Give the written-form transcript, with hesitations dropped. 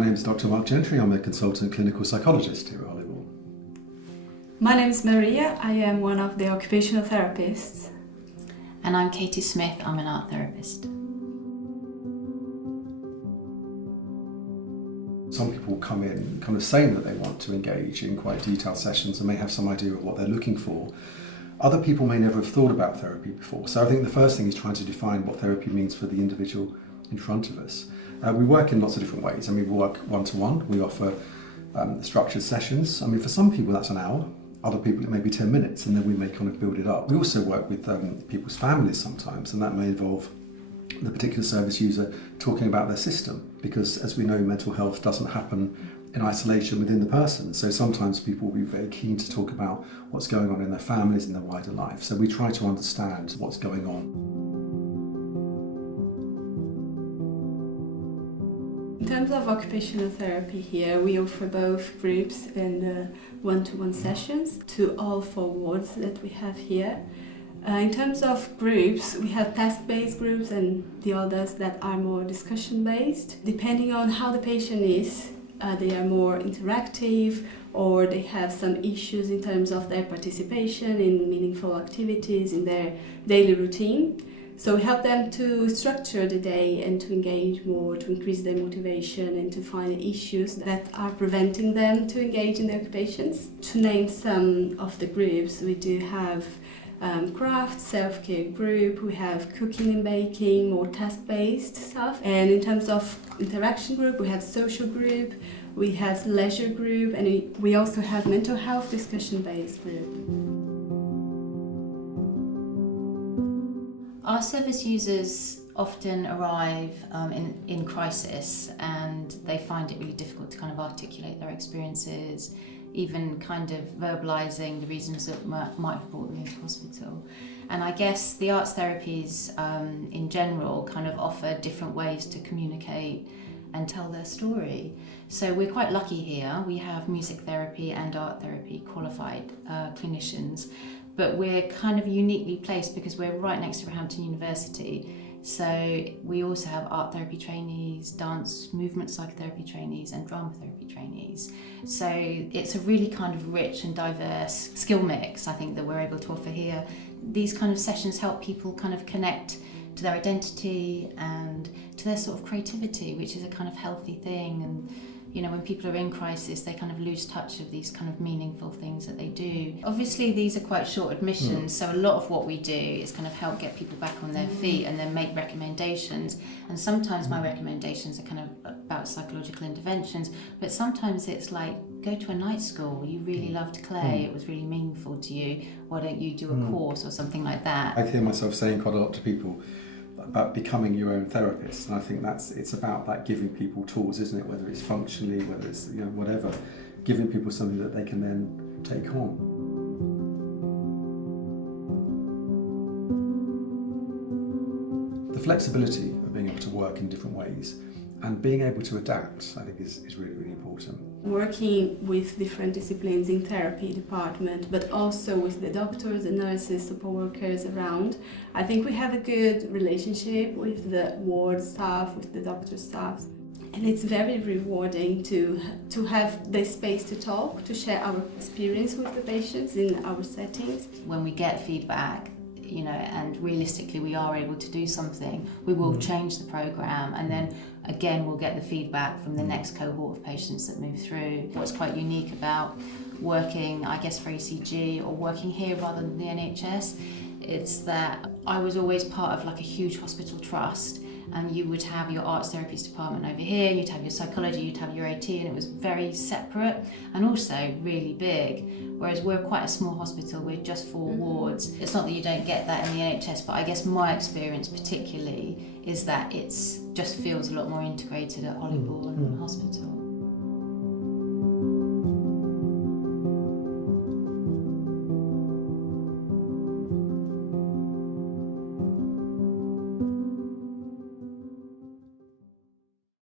name is Dr. Mark Gentry. I'm a consultant clinical psychologist here at Holybourne. My name is Maria. I am one of the occupational therapists. And I'm Katie Smith. I'm an art therapist. Some people come in kind of saying that they want to engage in quite detailed sessions and may have some idea of what they're looking for. Other people may never have thought about therapy before. So I think the first thing is trying to define what therapy means for the individual in front of us. We work in lots of different ways. We work one-to-one. We offer structured sessions. For some people that's an hour. Other people it may be 10 minutes, and then we may kind of build it up. We also work with people's families sometimes, and that may involve the particular service user talking about their system, because as we know, mental health doesn't happen in isolation within the person. So sometimes people will be very keen to talk about what's going on in their families and their wider life. So we try to understand what's going on. In terms of occupational therapy here, we offer both groups and one-to-one sessions to all 4 wards that we have here. In terms of groups, we have task-based groups and the others that are more discussion-based. Depending on how the patient is, they are more interactive, or they have some issues in terms of their participation in meaningful activities in their daily routine. So we help them to structure the day and to engage more, to increase their motivation and to find issues that are preventing them to engage in their occupations. To name some of the groups, we do have craft, self-care group, we have cooking and baking, more task-based stuff. And in terms of interaction group, we have social group, we have leisure group, and we also have mental health discussion-based group. Our service users often arrive in crisis, and they find it really difficult to kind of articulate their experiences, even kind of verbalising the reasons that might have brought them into hospital. And I guess the arts therapies in general kind of offer different ways to communicate and tell their story. So we're quite lucky here. We have music therapy and art therapy qualified clinicians, but we're kind of uniquely placed because we're right next to Roehampton University. So we also have art therapy trainees, dance movement psychotherapy trainees, and drama therapy trainees. So it's a really kind of rich and diverse skill mix, I think, that we're able to offer here. These kind of sessions help people kind of connect to their identity and to their sort of creativity, which is a kind of healthy thing. And when people are in crisis, they kind of lose touch of these kind of meaningful things that they do. Obviously, these are quite short admissions, so a lot of what we do is kind of help get people back on their feet and then make recommendations. And sometimes my recommendations are kind of about psychological interventions, but sometimes it's like, go to a night school, you really loved clay, it was really meaningful to you, why don't you do a course or something like that? I hear myself saying quite a lot to people about becoming your own therapist, and I think it's about that, giving people tools, isn't it? Whether it's functionally, whether it's whatever, giving people something that they can then take on. The flexibility of being able to work in different ways and being able to adapt, I think, is really, really important. Working with different disciplines in therapy department, but also with the doctors, the nurses, support workers around, I think we have a good relationship with the ward staff, with the doctor staff. And it's very rewarding to have the space to talk, to share our experience with the patients in our settings. When we get feedback, and realistically we are able to do something, we will change the programme, and then again we'll get the feedback from the next cohort of patients that move through. What's quite unique about working, I guess, for ECG or working here rather than the NHS, it's that I was always part of like a huge hospital trust, and you would have your arts therapies department over here, you'd have your psychology, you'd have your AT, and it was very separate and also really big. Whereas we're quite a small hospital, we're just 4 wards. It's not that you don't get that in the NHS, but I guess my experience particularly is that it's just feels a lot more integrated at Holybourne Hospital.